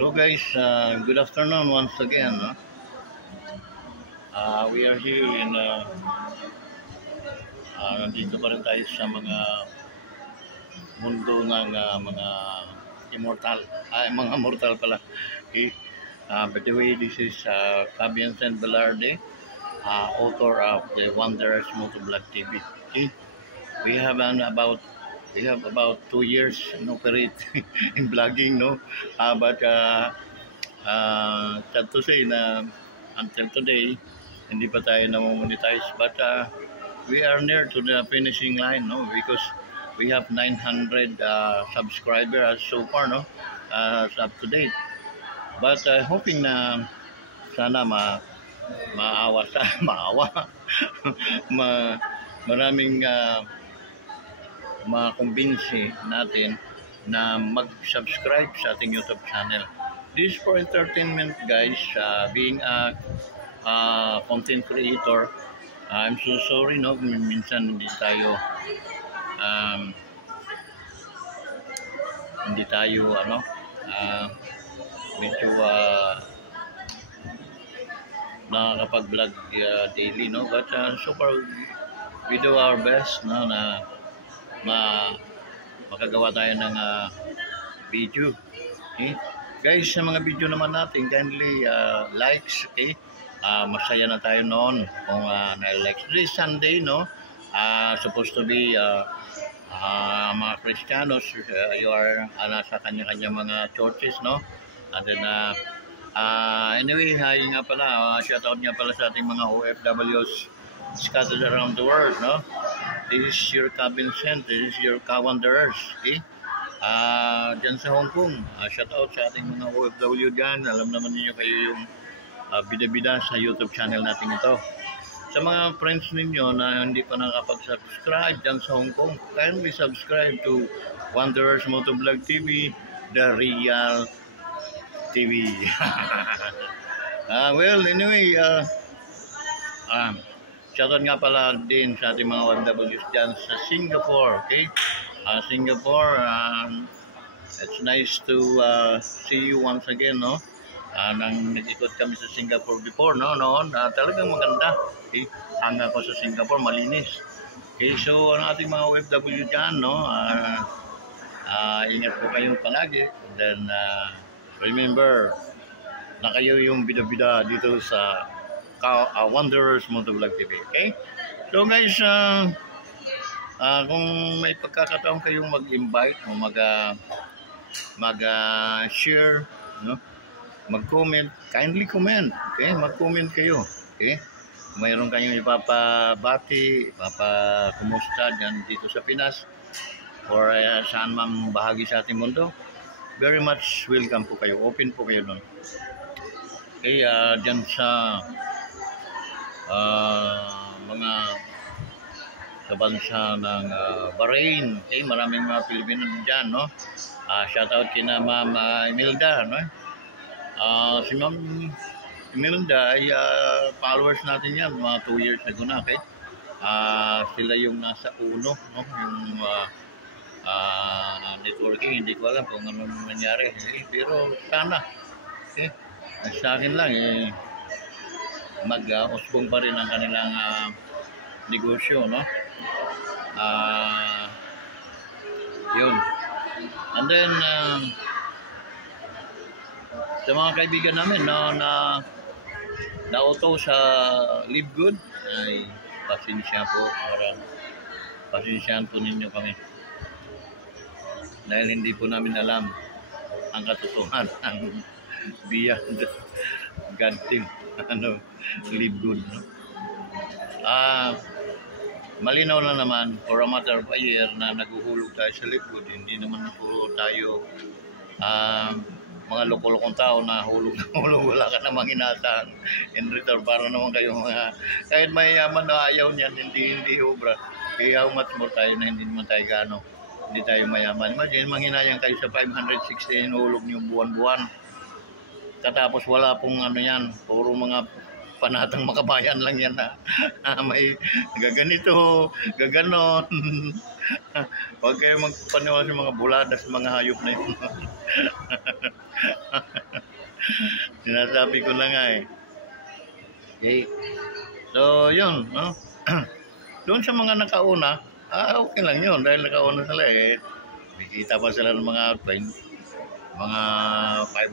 So guys, good afternoon once again. No? We are here in, nandito pa rin tayo sa mga mundo ng mga immortal, mga mortal pala. Okay? By the way, this is Fabian San Velarde, author of the Wanderers Motovlog TV. Okay? We have about 2 years in operate in vlogging, no? But sad to say na until today, hindi pa tayo na-monetize. But we are near to the finishing line, no? Because we have 900 subscribers so far, no? Up to date. But hoping na sana maraming makumbinsi natin na mag-subscribe sa ating YouTube channel. This is for entertainment, guys. Being a content creator, I'm so sorry, no? Minsan hindi tayo medyo nakakapag-vlog daily, no? But so far we do our best, no, na makagawa tayo ng video. Okay? Guys, sa mga video naman natin, kindly likes, okay? Masaya na tayo noon kung na-likes. This Sunday, no? Supposed to be mga Kristiyanos, you are nasa kanya-kanya mga churches, no? And then, anyway, hi nga pala, shoutout nga pala sa ating mga OFWs scattered around the world, no? This is your Vincent, this is your Wanderers, okay? Diyan sa Hong Kong, shoutout sa ating mga OFW dyan. Alam naman niyo kayo yung bida-bida sa YouTube channel natin ito. Sa mga friends ninyo na hindi pa nakapag-subscribe dyan sa Hong Kong, kindly subscribe to Wanderers Motovlog TV, The Real TV. Well, anyway, shoutout nga pala din sa ating mga OFWs dyan sa Singapore, okay? Singapore, it's nice to see you once again, no? Nang nag-ikot kami sa Singapore before, no? Noon, talagang maganda. Okay? Hanga ko sa Singapore, malinis. Okay, so ang ating mga OFW dyan, no? Ingat po kayo palagi. And then, remember, na kayo yung bida-bida dito sa Wanderers Motovlog TV, okay? So guys, kung may pagkakataon kayong mag-invite o mag-share, no? Mag-comment, kindly comment, okay? Mag-comment kayo, okay? Mayroon kayong ipapabati, ipapakumusta dyan dito sa Pinas or saan man bahagi sa ating mundo, very much welcome po kayo, open po kayo nun. Okay, dyan sa mga sa bansa ng Bahrain, okay? Maraming mga Pilipino dyan, no? Shoutout kina Ma'am Imelda, no? Si Ma'am Imelda ay followers natin yan, mga 2 years ago na, okay? Sila yung nasa uno, no? Yung networking, hindi ko alam kung ano nangyari, okay? Pero sana, okay? Sa akin lang, mag-usbong pa rin ang kanilang negosyo, no? Yun. And then, sa mga kaibigan namin, no, na nauto sa Live Good, ay pasensya po, pasensyahan po ninyo kami. Dahil hindi po namin alam ang katotohanan ng beyond God thing, Live Good, no? Malinaw na naman, for a matter of a year na naguhulog tayo sa Live Good, hindi naman po tayo mga loko-lokong tao na hulog na hulog, wala ka namang inasang in return para naman kayo mga, kahit mayayaman na ayaw niyan, hindi obra. Kaya how much more tayo na hindi naman tayo gano, hindi tayo mayaman. Imagine, manghinayang kayo sa 560 hulog niyo buwan-buwan. Katapos wala pong yan, puro mga panatang makabayan lang yan na may gaganito, gaganon. Huwag kayo magpaniwala sa mga bulada sa mga hayop na yun. Sinasabi ko na nga eh. Okay. So, yun, no? Doon sa mga nakauna, okay lang yun. Dahil nakauna sila eh. Bikita pa sila ng mga mga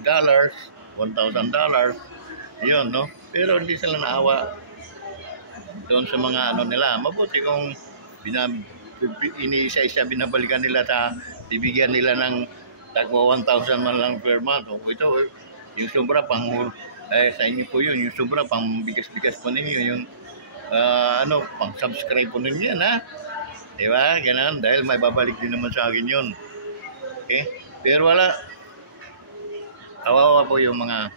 $5, $1,000. Yun, no? Pero hindi sila naawa doon sa mga ano nila. Mabuti kung iniisa-isa binabalikan nila bibigyan nila ng tagwa 1,000 man lang per month. O ito, yung sobra pang sa inyo po yun, yung sobra pang bigas-bigas po ninyo, yung pang subscribe po ninyo yan, ha? Diba? Ganun, dahil may babalik din naman sa akin yun. Okay? Pero wala. Kawawa po yung mga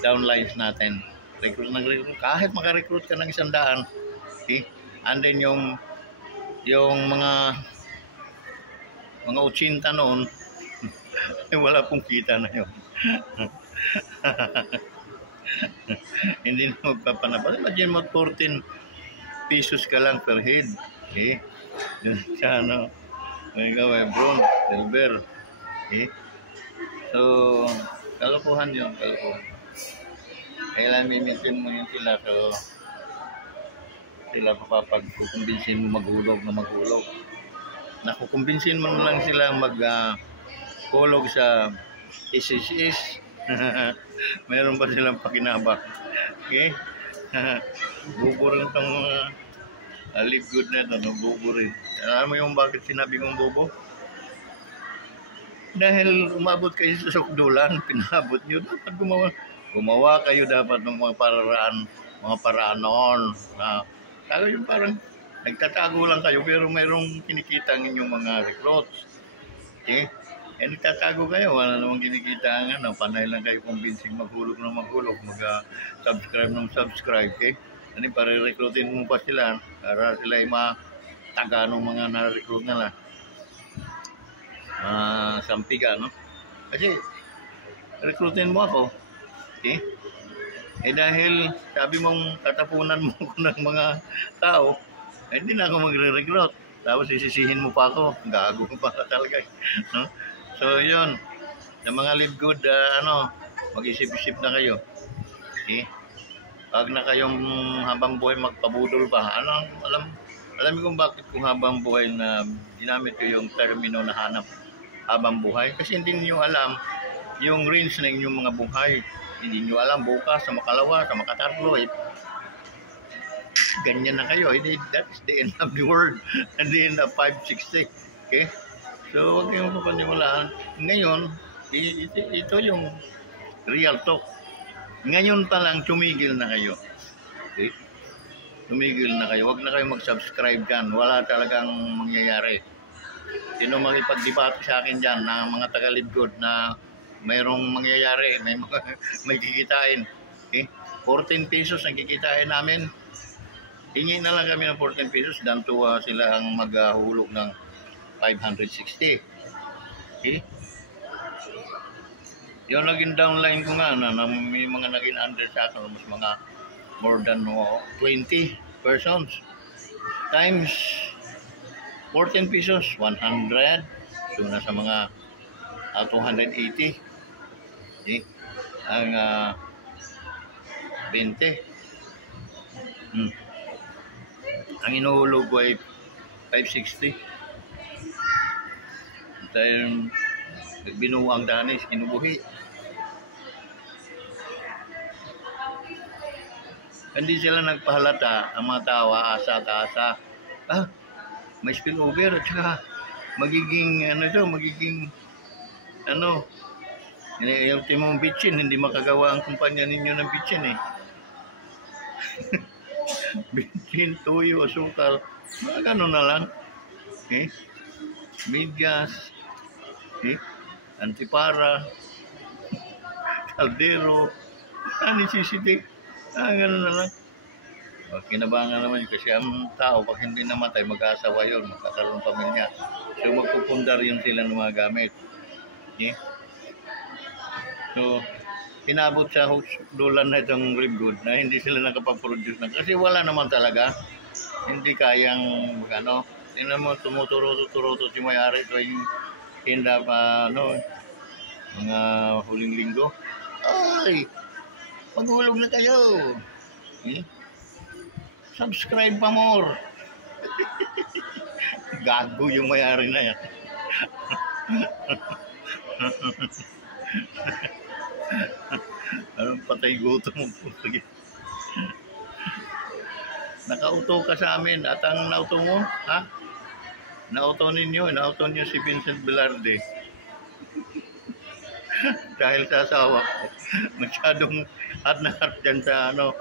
downlines natin. Recruit. Kahit makarecruit ka ng 100, okay? And then yung mga 80 noon, wala pong kita na yun. Hindi na magpapanapal. Imagine mo 14 pesos ka lang per head. Okay? Yun siya, ano. May gawin, Bron, Delber. Okay? So, kalokohan yun, kalokohan. Kailan mimitin mo yun sila, so sila papapagkukumbinsin mo maghulog. Nakukumbinsin mo lang sila hulog sa SSS. Meron pa silang pakinabak. Okay? Bubo rin itong live good na ito. Bubo rin. Alam mo yung bakit sinabi kong bubo? Dahil umabot kayo sa sukdulan, pinabot nyo. Dapat gumawa kayo dapat ng mga paraan noon. Tayo yung parang nagtatago lang kayo pero mayroong kinikita ang inyong mga recruits. Okay? Nagtatago kayo, wala namang kinikita ang panay lang kayo convincing maghulog, mag-subscribe, okay? Para recruitin mo pa sila, para sila ay mataga ng mga na-recruit nila. Sampiga, no? Kasi, recruitin mo ako, okay? Dahil sabi mong tatapunan mo ko ng mga tao, hindi na ako magre-recruit. Tapos sisisihin mo pa ako, gago pa talaga, no? So, yun. Sa mga live good, mag-isip-isip na kayo. Okay? Wag na kayong habang buhay magpabudol pa. Alam kung bakit kung habang buhay na ginamit ko yung termino na hanap habang buhay. Kasi hindi niyo alam yung range ng inyong mga buhay. Hindi niyo alam bukas, sa makalawa, sa makatatlo. Ganyan na kayo. That's the end of the world. At the end of 560. Okay? So, huwag kayong papaniwalaan. Ngayon, ito yung real talk. Ngayon pa lang, tumigil na kayo. Okay? Tumigil na kayo. Huwag na kayo mag-subscribe dyan. Wala talagang mangyayari. Sino makipag-debate sa akin dyan na mga taga-libgod na mayroong mangyayari, may kikitain. Okay? 14 pesos ang kikitain namin. Hingi na lang kami ng 14 pesos. Dantuwa sila ang maghulog ng 560. Okay? Yung naging downline ko nga na may mga naging under sa akin, mas mga more than 20 persons times 14 pesos, 100. So nasa mga 280. Okay? Ang 20. Ang inuhulog ko ay 560. Dahil nagbinuo ang danis, kinubuhi. Hindi sila nagpahalata, ang mga tao, asa. May spillover at saka magiging yung timong bitchin, hindi makagawa ang kumpanya ninyo ng bitchin eh. Bitchin, tuyo, asukal, gano'n na lang. Okay? Bigas, okay? Antipara, kaldero, necessity, gano'n na lang. Kinabangan naman yun kasi ang tao pag hindi namatay mag-aasawa yun, magkakaroon pamilya. So magpupundar yun sila ng mga gamit. Okay? So inabot sa dolan na itong ribgood na hindi sila nakapaproduce na kasi wala naman talaga. Hindi kayang tingnan mo tumuturo si may-ari ito yung hinda pa mga huling linggo. Ay, maghulog na kayo. Eh? Subscribe pa more. Gago yung mayari na yan. Anong patay gutom mo po? Nakauto ka sa amin at ang nauto mo, ha? Nauto niyo si Vincent Velarde. Dahil sa asawa ko, masyadong hard na hard dyan sa ano.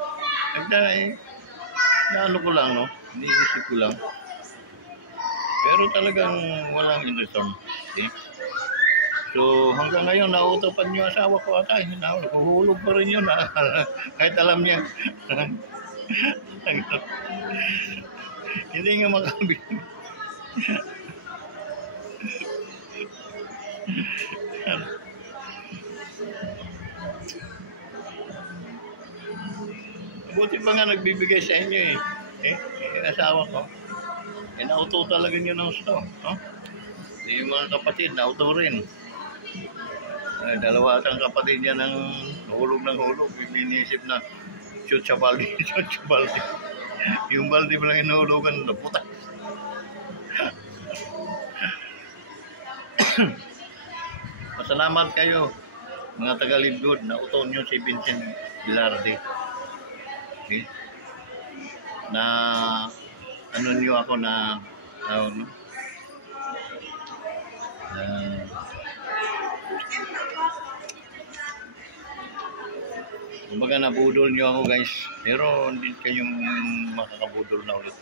Ano ko lang, no? Iniisip ko lang. Pero talagang walang in return. Okay? So, hanggang ngayon, nauutopan niyo asawa ko atay. Nahuhulog pa rin yun. Kahit alam niya. Hindi nga makabili. Buti pa nga nagbibigay sa inyo eh. Asawa ko. Nauto talaga nyo ng gusto. No? Yung mga kapatid, nauto rin. Dalawa atang kapatid niya ng hulog. Iniisip na shoot sa balde. Yung balde mo lang inuhulugan, naputa. Pasalamat kayo, mga taga-Libgod, nauto nyo si Vincent Velarde. Okay? Na ano nyo ako na kumbaga nabudol nyo ako guys, pero hindi kayong makakabudol na ulit.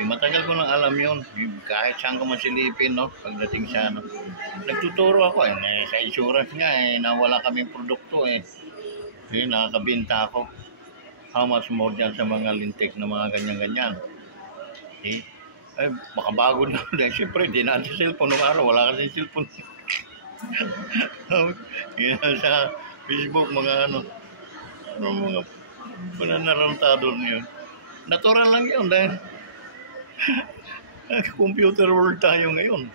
Matagal ko nang alam yun, kahit saan ko masilipin, no? Pagdating sa ano, nagtuturo ako sa insurance nga nawala kaming produkto nakakabinta ako. How much more dyan sa mga lintik na mga ganyan-ganyan. Ay, makabago na dahil siyempre, di natin cellphone nung araw, wala kasi cellphone. Sa Facebook, mga mga pananarantado niyo. Natural lang yun dahil computer world tayo ngayon.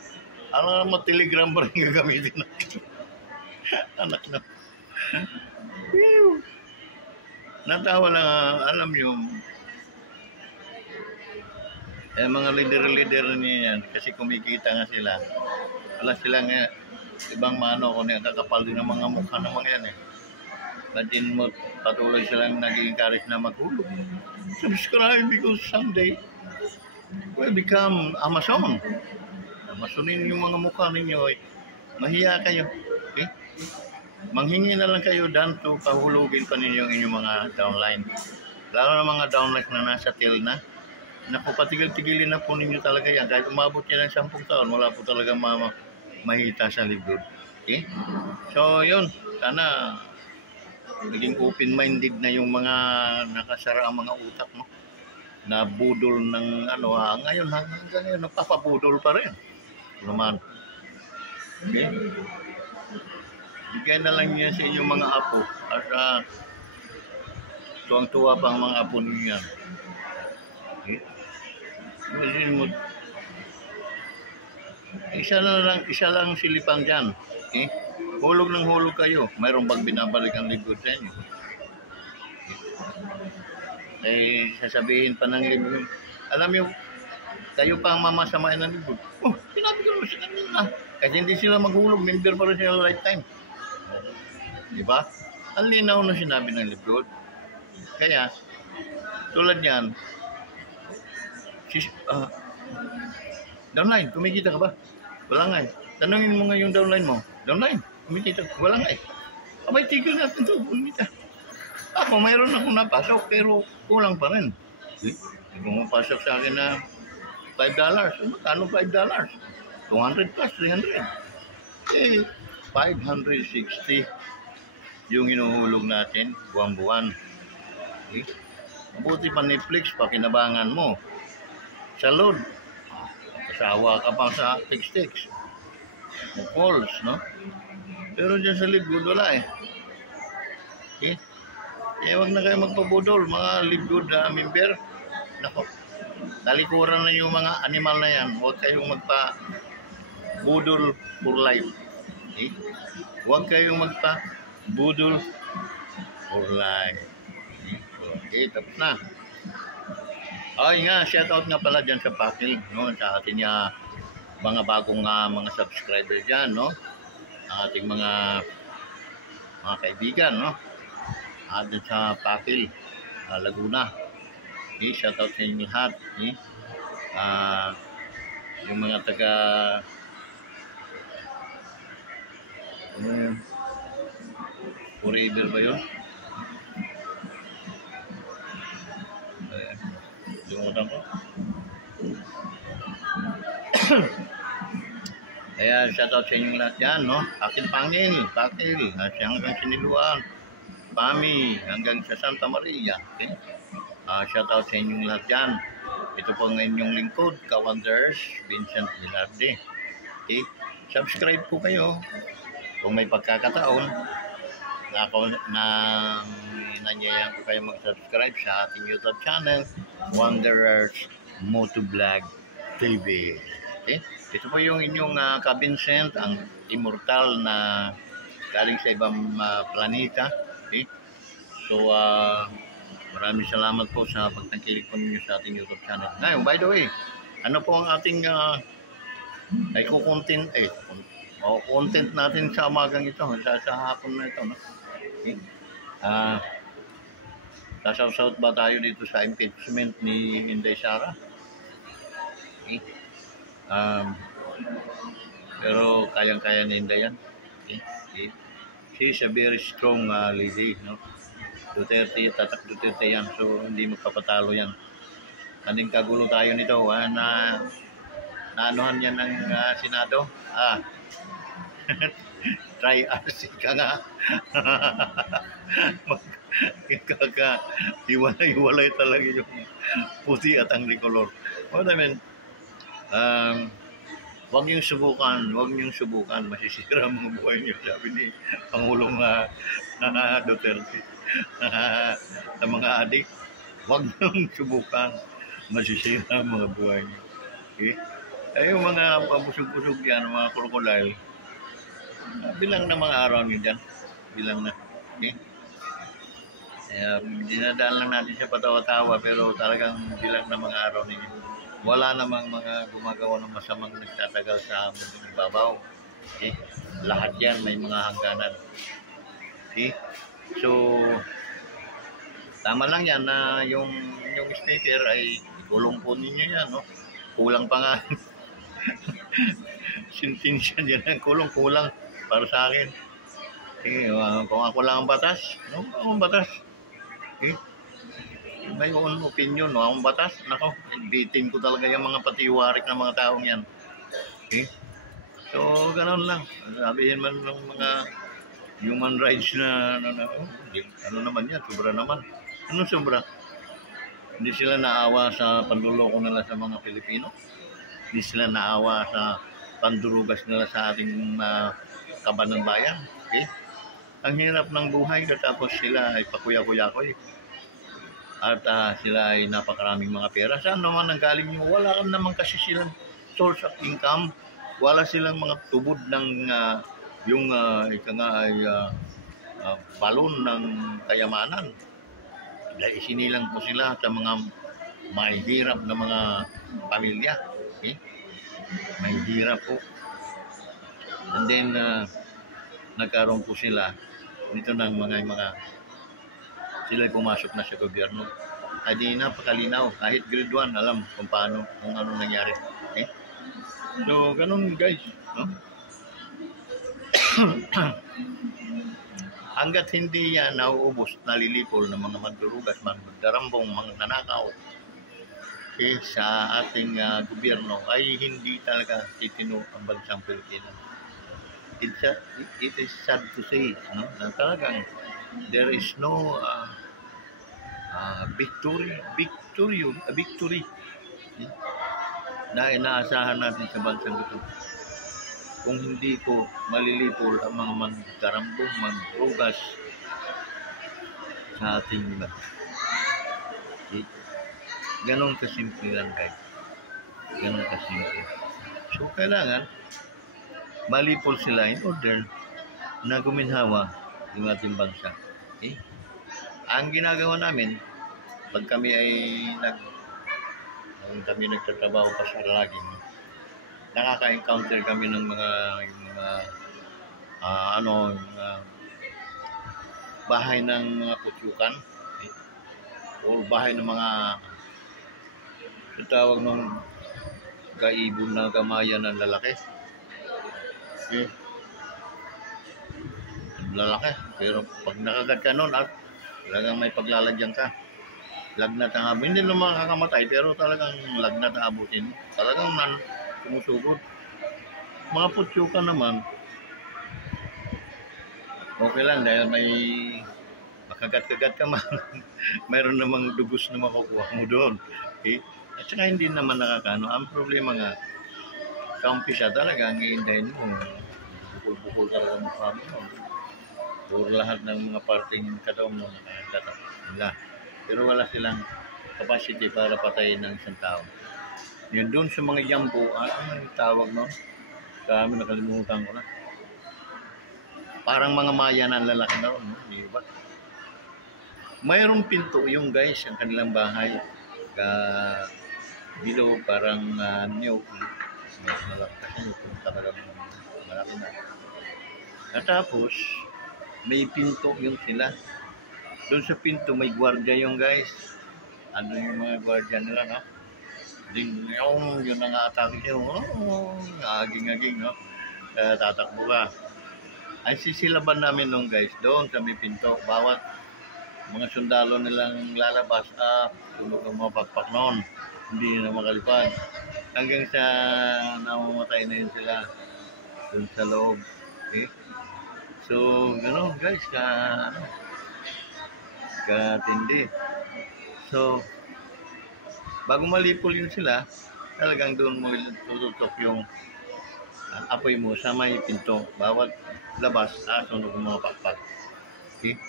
Alam mo, telegram pa rin gagamitin natin. Anak na. Natawa lang, alam nyo, mga leader niya yan, kasi kumikita nga sila. Wala sila nga, ibang mano kung kakapal din ng mga mukha ng mga yan Imagine mo, patuloy silang nag-encourage na maghulog. Subscribe because someday will become Amazon. Amazonin yung mga mukha ninyo. Mahiya kayo. Manghingi na lang kayo danto, pahulugin pa ninyo yung inyong mga downline. Lalo na mga downline na nasa tail na. Naku, patigil-tigilin na po ninyo talaga yan. Kahit umabot yan ng 10 taon, wala po talaga mahita sa libro. Okay? So, yun. Sana naging open-minded na yung mga nakasara ang mga utak mo. Na budol ng ngayon, hanggang ngayon, nagpapabudol pa rin. Naman. Okay? Bigay na lang niya sa inyong mga apo at tuwang-tuwa pa ang mga apo niya. Okay? Mo, isa lang silipang dyan. Okay? Hulog ng hulog kayo. Mayroong bang binabalik ang libro sa inyo? Okay? Sasabihin pa ng libro. Alam niyo, kayo pa ang mamasamain ng libro. Sinabi ko sa kanila. Kasi hindi sila maghulog, member pa rin sila lifetime. Diba? Ang linaw na sinabi ng libro. Kaya, tulad yan, downline, kumikita ka ba? Wala nga Tanungin mo nga yung downline mo. Downline, kumikita ka? Wala nga Abay, tigil natin ito, kumikita. Ako, mayroon akong napasok, pero kulang pa rin. Kung mapasok sa akin na $5, magkano $5? 200 plus, 300. 560 yung hinuhulog natin buwan-buwan. Mabuti pa Netflix, pakinabangan mo. Sa load, kasawa ka pa sa text-text. Calls, no? Pero dyan sa Libgood, wala Okay? Huwag na kayo magpabudol, mga Libgood member. Nako, talikuran na yung mga animal na yan. Huwag kayong magpa-budol for life. Okay? Huwag kayong Budol for life. Okay, tapos na. Ay nga, shoutout nga pala dyan sa Pakil, no? Sa ating mga bagong mga subscriber dyan, no? Ang ating mga kaibigan, no? Dyan sa Pakil, Laguna. Okay, shoutout sa inyo lahat. Okay? Yung mga taga Forever ba yun? Limutan ko. Kaya shoutout sa inyong lahat dyan, no? Pakil, siya hanggang Siniluan, Pami, hanggang sa Santa Maria. Okay? Shoutout sa inyong lahat dyan. Ito po ang inyong lingkod, Kawanders, Vincent Gilarde. Okay? Subscribe po kayo. Kung may pagkakataon, nanyayahan ko kayo mag-subscribe sa ating YouTube channel, Wanderers Motovlog TV. Okay? Ito po yung inyong ka-Vincent, ang immortal na galing sa ibang planeta. Okay? So, maraming salamat po sa pagtangkilik po ninyo sa ating YouTube channel. Ngayon, by the way, ano po ang ating content natin sa umagang ito, sa hapon na ito, no? Okay. Sasaw-saut ba tayo dito sa impeachment ni Inday Sara? Okay. Pero kayang-kaya ni Inday yan. Okay. Okay. She is a very strong lady, no? Duterte, tatak Duterte yan, so hindi magpapatalo yan. Kaning kagulo tayo nito, naanuhan yan ng Senado. Try RC ka nga. Hiwalay talaga yung puti at ang tricolor. What I mean, huwag niyong subukan, masisira ang mga buhay niyo, sabi ni Pangulong Duterte. Sa mga adik, huwag niyong subukan, masisira ang mga buhay niyo. Okay? Ay, yung mga pabusog-busog yan, mga krokodil, bilang na mga araw niyo dyan. Bilang na. Okay? Dinadaan lang natin siya patawa-tawa, pero talagang bilang na mga araw ninyo. Wala namang mga gumagawa ng masamang nagtatagal sa mundong ibabaw. Okay? Lahat yan may mga hangganan. Okay? So, tama lang yan na yung speaker ay ikulong po ninyo yan, no? Kulang pa nga. Sintensya niya ng kulang para sa akin. Okay, kung ako lang ang batas, no? Ako ang batas. Okay? May own opinion, no? Akong batas, nako, bitin ko talaga yung mga patiwarik ng mga taong yan. Okay? So, ganoon lang. Sabihin man ng mga human rights na ano naman yan, sobra naman. Ano sobra? Hindi sila naawa sa panluloko nila sa mga Pilipino. Hindi sila naawa sa pandurugas nila sa ating kabanang bayan. Okay? Ang hirap ng buhay, tapos sila ay pakuya-kuya-kuy. At sila ay napakaraming mga pera. Saan naman ang galing nyo? Wala naman kasi silang source of income. Wala silang mga tubod ng balon ng kayamanan. Dahil isinilang po sila sa mga mahihirap na mga pamilya. Okay? Mahihirap po. And then, nagkaroon po sila dito ng mga sila pumasok na sa gobyerno. Ay di napakalinaw. Kahit grade 1, alam kung ano nangyari. Okay? So, ganun guys. No? Hanggat hindi yan nauubos, nalilipol ng mga mandurugas, magdarambong, mga nanakaw sa ating gobyerno, ay hindi talaga titino ang bansang Pilipinas. It is sad to say, no? Na talagang there is no victory na inaasahan natin sa bansang ito. Kung hindi ko malilipol ang mga magdarambong, magdrugas sa ating iba. Okay? Ganon kasimple lang guys. Ganon kasimple. So kailangan malipol sila in order na guminhawa yung ating bansa. Okay? Ang ginagawa namin, pag kami ay kami nagtatrabaho pa sa laging, nakaka-encounter kami ng mga bahay ng mga kutyukan, okay? O bahay ng mga tawag ng gaibon na gamayan ng lalaki. Okay? Lalaki, pero pag nakagat ka nun at talagang may paglalagyan ka, lagnat ang abo. Hindi naman makakamatay, pero talagang lagnat ang abutin. Talagang sumusugod. Mga putyukan naman, okay lang dahil may makagat-kagat ka man. Mayroon namang dugos na makukuha mo doon. Okay? At saka hindi naman nakakano. Ang problema nga, sa umpisa talaga, ang iindahin mo, bukol-bukol talaga mukha mo. Puro lahat ng mga parting katawan mo nakakagat nila. Pero wala silang capacity para patayin ng isang tao. Yun doon sa mga jambu, ang tawag no? Sa amin nakalimutan ko na. Parang mga maya ng lalaki na no? Di ba? Mayroong pinto yung guys, ang kanilang bahay. Below parang niyog. Mas malaki kasi yung talagang malaki na. At tapos, may pinto yung sila. Doon sa pinto may gwardiya yung guys. Ano yung mga gwardiya nila, no? Yun ang atake siya. Aging-aging, no? Tatakbo ka. Ang sisilaban namin nung guys, doon sa may pinto. Bawat mga sundalo nilang lalabas, tulog ang mga pakpak noon. Hindi na makalipad. Hanggang sa namamatay na yun sila. Doon sa loob. Okay? So, gano'n guys, katindi. So, bago malipol yun sila, talagang doon mo tututok yung apoy mo sa may pinto. Bawat labas, sunog ng mga pakpak. Okay?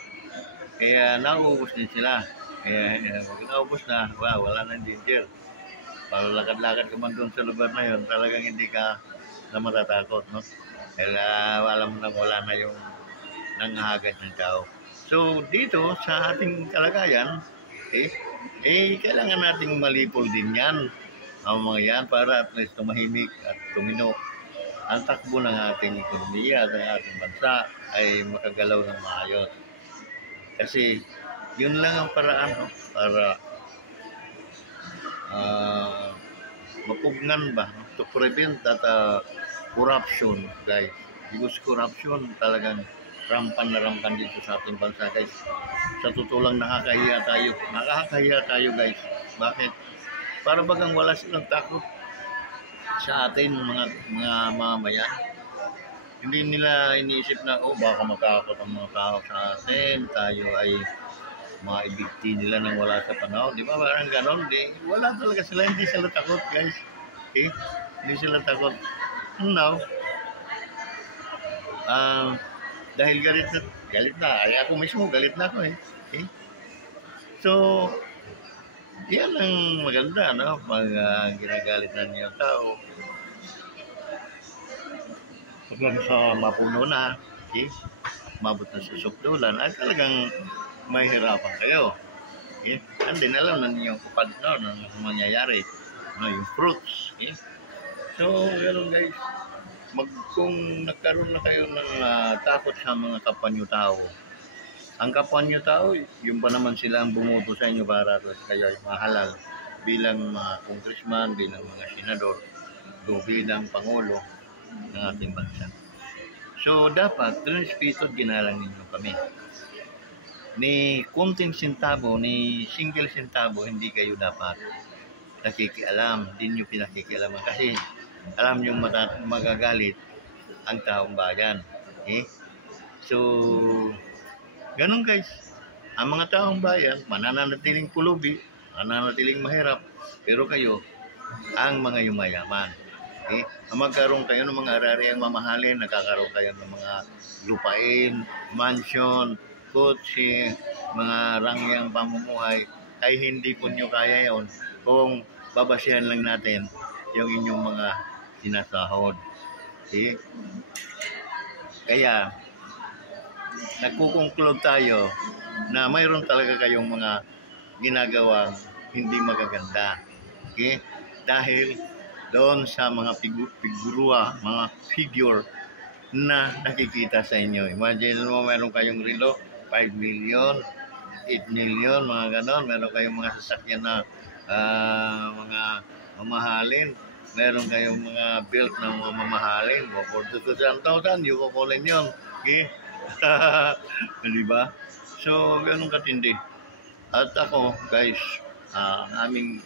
Kaya nauubos din sila. Kaya pag naubos na, wala nang danger. Para lakad-lakad ka man doon sa lugar na yun, talagang hindi ka na matatakot, no? Kaya alam mo na wala na yung nanghagad ng tao. So, dito sa ating kalagayan, kailangan nating malipol din yan. Ang mga yan para at least tumahimik at tumino. Ang takbo ng ating ekonomiya at ng ating bansa ay makagalaw ng maayos. Kasi, yun lang ang paraan, no? Para mapugnan ba? To prevent that corruption, guys. Because corruption talagang rampan na rampan dito sa ating bansa, guys. Sa totoo lang nakakahiya tayo. Nakakahiya tayo, guys. Bakit? Para bagang wala silang takot sa atin, mga mamamayan. Hindi nila iniisip na, baka matakot ang mga tao sa atin. Tayo ay mga ibigti nila nang wala sa panahon. Di ba? Parang ganon. Wala talaga sila. Hindi sila takot, guys. Okay? Hindi sila takot. Now, dahil galit na. Ay ako mismo, galit na ako eh. Okay? So, yan ang maganda, no? Pag ginagalit na niya ang tao. Pag sa mapuno na, okay? Mabot na sa sukdulan, ay talagang may hirapan kayo. Okay? And then, alam na niyo kapag ano mangyayari. Yung fruits. Okay? So, gano'n guys. Kung nagkaroon na kayo ng takot sa mga kapwa nyo tao, ang kapwa nyo tao, yung pa naman sila ang bumuto sa inyo para kayo ay mahalal bilang mga congressman, bilang mga senador, bilang pangulo ng ating bansa. So, dapat, respeto at ginalang ninyo kami. Ni kunting sintabo, ni single sintabo, hindi kayo dapat nakikialam, hindi nyo pinakikialaman kasi alam nyo magagalit ang taong bayan. Okay? So, ganun guys. Ang mga taong bayan, mananatiling pulubi, mananatiling mahirap, pero kayo, ang mga yumayaman. Okay? Magkaroon kayo ng mga ari-ariang mamahalin, nagkakaroon kayo ng mga lupain, mansion, kotse, mga rangyang pamumuhay, ay hindi po nyo kaya yon kung babasihan lang natin yung inyong mga sinasahod. Okay? Kaya, nagko-conclude tayo na mayroon talaga kayong mga ginagawang hindi magaganda. Okay? Dahil doon sa mga mga figure na nakikita sa inyo. Imagine mo, meron kayong relo, 5 million, 8 million, mga ganon. Meron kayong mga sasakyan na mga mamahalin. Meron kayong mga built na mga mamahalin. For 200,000, yung kukulin yun. Okay? Diba? So, ganun katindi. At ako, guys, ang aming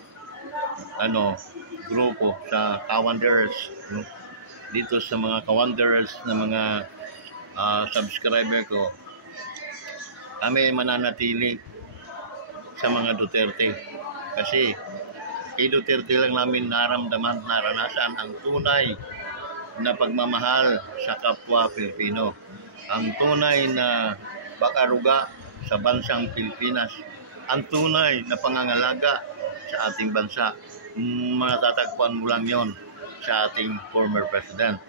grupo sa Kawanderers, no? Dito sa mga Kawanderers na mga subscriber ko, kami mananatili sa mga Duterte. Kasi kay Duterte lang namin naranasan ang tunay na pagmamahal sa kapwa Pilipino. Ang tunay na pag-aruga sa bansang Pilipinas. Ang tunay na pangangalaga sa ating bansa. Matatagpuan mo lang yon sa ating former president.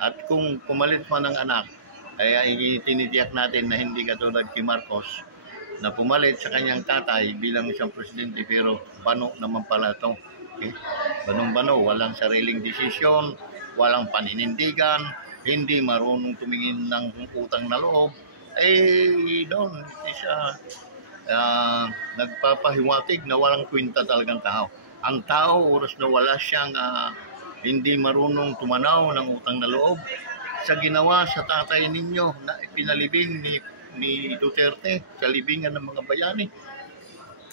At kung pumalit man ng anak, ay tinitiyak natin na hindi katulad kay Marcos na pumalit sa kanyang tatay bilang isang presidente pero bano naman pala ito. Okay? Banong-bano, walang sariling desisyon, walang paninindigan, hindi marunong tumingin ng utang na loob. Doon isa nagpapahiwatig na walang kwenta talagang tao. Ang tao, oras na wala siyang hindi marunong tumanaw ng utang na loob sa ginawa sa tatay ninyo na ipinalibing ni Duterte sa libingan ng mga bayani.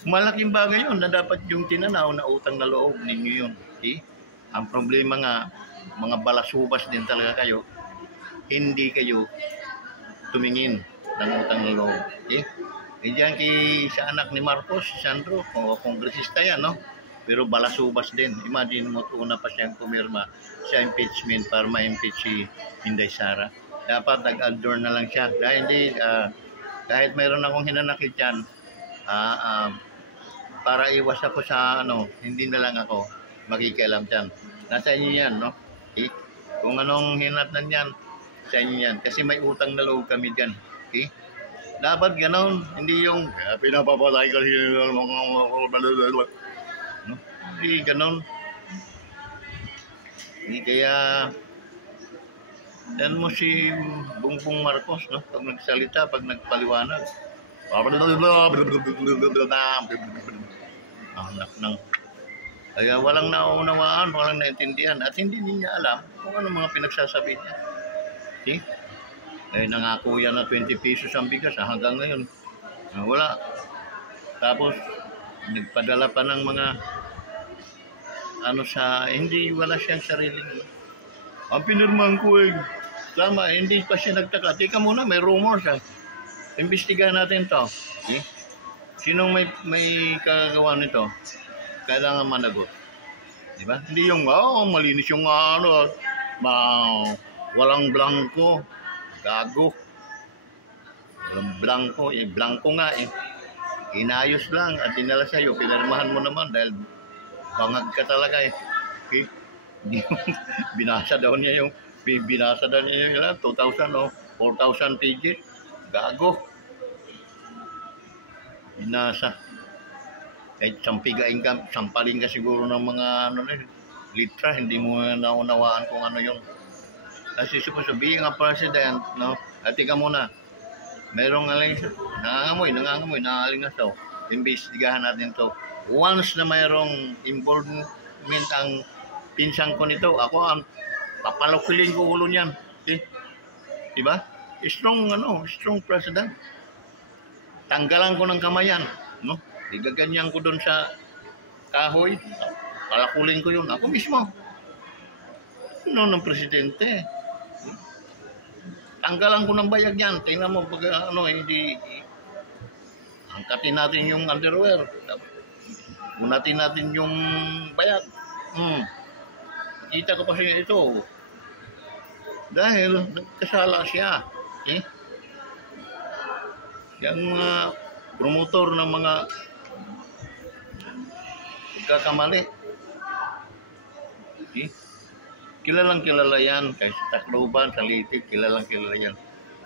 Malaking bagay yun na dapat yung tinanaw na utang na loob ninyo yun. Okay? Ang problema nga, mga balasubas din talaga kayo, hindi kayo tumingin ng utang na loob. Okay? Diyan sa anak ni Marcos, si Sandro, kongresista yan, no? Pero balasubas din. Imagine mo, una pa siyang pumirma sa impeachment para ma-impeach si Inday Sara. Dapat nag-adjourn na lang siya. Dahil hindi, kahit mayroon akong hinanakit yan, para iwas ako sa hindi na lang ako makikialam dyan. Nasa inyo yan, no? Okay? Kung anong hinatnan yan, sa inyo yan. Kasi may utang na loob kami dyan. Okay? Dapat ganon, hindi yung pinapapatay kasi no? Hindi ganon. Hindi kaya yan mo si Bongbong Marcos, no? Pag nagsalita, pag nagpaliwanag. Anak ng kaya walang naunawaan, walang naintindihan at hindi niya alam kung ano mga pinagsasabi niya. Okay? Nangako yan na 20 pesos ang bigas hanggang ngayon. Wala. Tapos, nagpadala pa ng mga hindi wala siyang sariling. Ang pinirmahan ko tama, hindi pa siya nagtaka. Teka muna, may rumors Imbestigahan natin to. Okay? Sinong may kagagawa nito? Kailangan managot. Diba? Hindi yung, malinis yung walang blanco. Gago. Walang blanco. Blanco nga Inayos lang at dinala sa'yo. Pinirmahan mo naman dahil bangag ka talaga Okay? Binasa daw niya yung 2,000 4,000 pages. Gago. Binasa. Kahit sampalin ka siguro ng mga litra, hindi mo naunawaan kung ano yung kasi supposed to be a president, no? At tika muna, merong nangangamoy, nangangalingasaw. Imbestigahan natin to. Once na mayroong involvement ang pinsang ko nito, ako ang papalukilin ko ulo niyan. Okay? Diba? Strong president. Tanggalan ko ng kamayan, no? Igaganyan ko doon sa kahoy, palakulin ko yun. Ako mismo. Ng presidente. Tanggalan ko ng bayag yan. Tingnan mo, pag hindi angkatin natin yung underwear. Unatin natin yung bayag. Kita ko pa siya ito. Dahil nagkasala siya. Okay? Yung promotor ng mga pagkakamali. Okay? Kilalang kilala yan. Kahit sa Tacloban, sa Litik, kilalang kilala yan.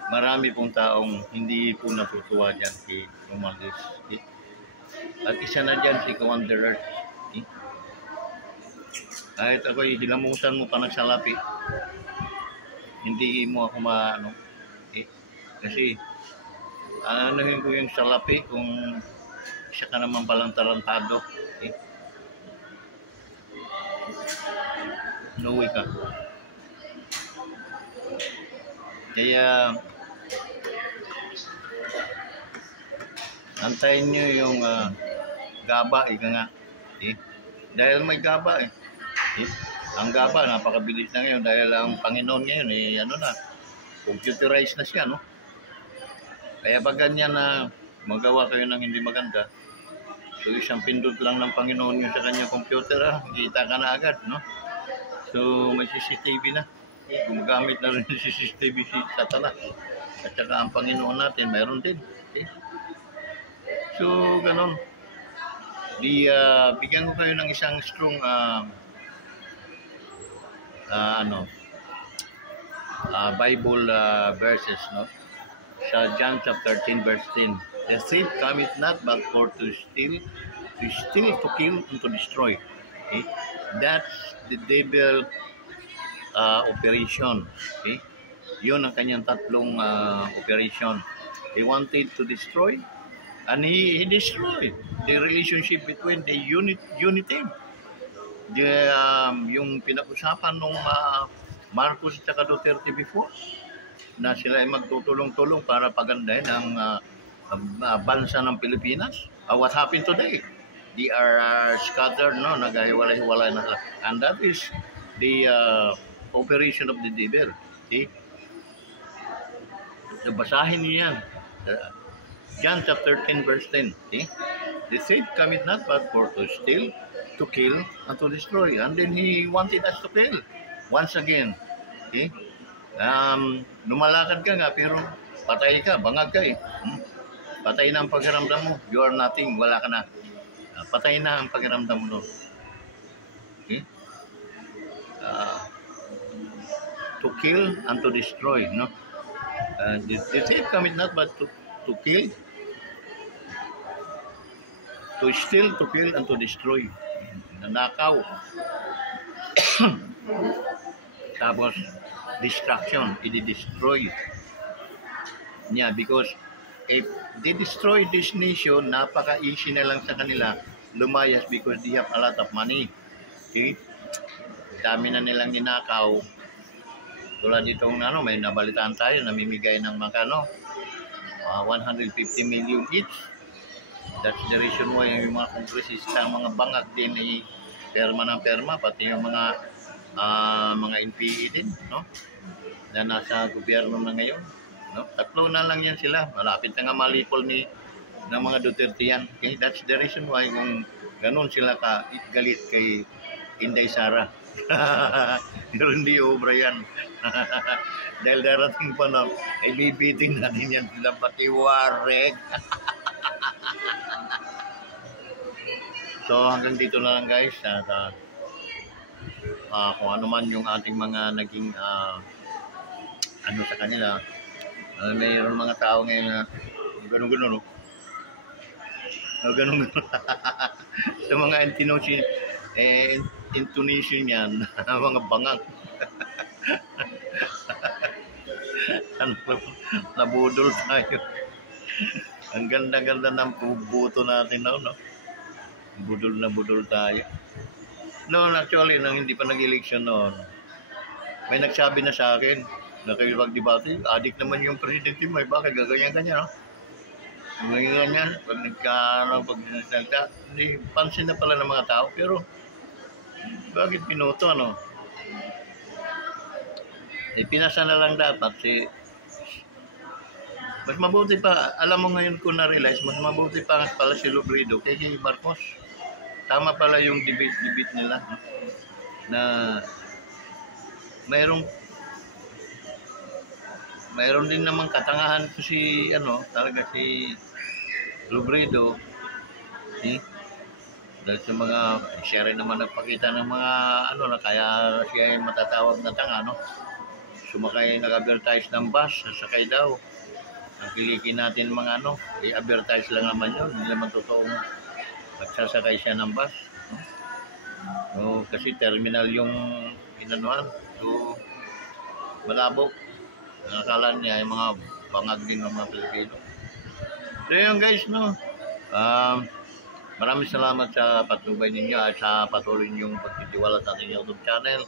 marami pong taong hindi po natutuwa dyan kay Romualdez. Okay? At isa na dyan si Commander Earth. Okay? Kahit ako'y hilamusan mo pa ng salapi, hindi mo ako maano. Okay? Kasi anuhin ko yung salapi kung isa ka naman palang tarantado. Okay? Inuwi ka. Kaya antayin nyo yung gaba, ika nga. Okay? Dahil may gaba eh. Okay? Ang gaba, napakabilis na ngayon dahil ang Panginoon ngayon eh, ano na, computerized na siya, no? Kaya pag ganyan na magawa kayo ng hindi maganda, so isang pindot lang ng Panginoon nyo sa kanyang computer, kita ka na agad, no? So may CCTV na. Gumagamit na rin ng CCTV si Satanas. At saka ang Panginoon natin, mayroon din. Okay? So, ganun. Bigyan ko kayo ng isang strong Bible verses, no? Sa John chapter 13 verse 10. The thief cometh not but for to steal, to kill, and to destroy. Okay? That's the devil operation. Okay? Yun ang kanyang tatlong operation. He wanted to destroy, and he destroyed the relationship between the unity. Yung pinag-usapan nung Marcos at Duterte before, na sila ay magtutulong-tulong para pagandahin ang bansa ng Pilipinas. What happened today? They are scattered, no? Naghiwalay-hiwalay na. And that is the operation of the devil. Okay? So, basahin niyo yan. John chapter 13 verse 10. Okay? The thief cometh not but for to steal, to kill, and to destroy. And then he wanted us to kill. Once again. Okay? Lumalakad ka nga pero patay ka, bangag ka eh. Patay na ang pakiramdam mo. You are nothing. Wala ka na. Patay na ang pakiramdam mo. Okay? To kill and to destroy, no? The thief cometh not but to kill, to steal, to kill, and to destroy. Nanakaw. Tapos, destruction, i-destroy niya because if they destroy this nation, napaka-easy na lang sa kanila lumayas because they have a lot of money. Okay? Dami na nilang ninakaw. Tulad ditong may nabalitaan tayo, namimigay ng mga 150 million each. That's the reason why yung mga kongresista, mga bangag din ay perma ng perma, pati yung mga NPA din, no? Na nasa gobyerno na ngayon, no? Tatlo na lang yan sila. Malapit na nga malipol ng mga Duterte yan. Okay? That's the reason why kung ganun sila galit kay Inday Sara. Pero hindi obra yan. Dahil darating pa na, ay bibiting natin yan sila pati wareg. So hanggang dito na lang guys. Kung ano man yung ating mga naging sa kanila, mayroon mga tao ngayon na ganun-ganun, no? Ganun-ganun. Sa mga Indonesian yan, mga bangang. Nabudol tayo. Ang ganda-ganda ng buto natin, no? Budol na budol tayo. Noon, actually, nang hindi pa nag-election noon, may nagsabi na sa akin, na kayo pag-debate, adik naman yung presidente mo, bakit gaganyan-ganyan, no? Ganyan, pag nagsalita, hindi, pansin na pala ng mga tao, pero bakit pinuto, ano? Pinasa na lang dapat mas mabuti pa, alam mo ngayon ko na-realize, mas mabuti pa pala si Robredo kay Marcos. Tama pala yung debate nila, no? Na mayroon din namang katangahan ko si Robredo, dahil sa mga siya rin naman nagpakita ng mga na kaya siya ay matatawag na tanga, no? sumakay, nag-advertise ng bus, sasakay daw. Ang kilikin natin mga ano, i-advertise lang naman yun, hindi naman totoong magsasakay siya ng bus. No? So, kasi terminal yung inanuhan, so malabo. Nakakala niya yung mga bangag din ng mga Pilipino. So yun guys, no? Maraming salamat sa patnubay ninyo at sa patuloy ninyong pagtitiwala sa ating YouTube channel.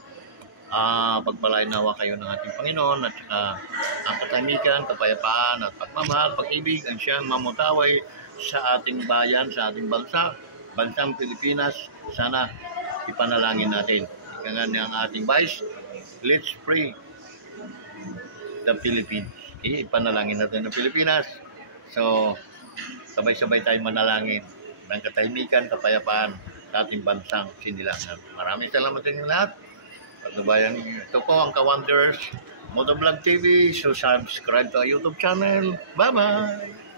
Pagpalain nawa kayo ng ating Panginoon at saka ang katahimikan, kapayapaan at pagmamahal, pag-ibig ang siyang mamutaway sa ating bayan, sa ating bansa, bansang Pilipinas. Sana ipanalangin natin. Ika nga ng ating Vice, let's pray the Philippines. Okay, ipanalangin natin ang Pilipinas. So, sabay-sabay tayong manalangin ng katahimikan, kapayapaan sa ating bansang sinilangan. Maraming salamat sa inyo lahat. Pagbabayan, ito po ang Ka-Wonders Motovlog TV. So, subscribe to our YouTube channel. Bye-bye!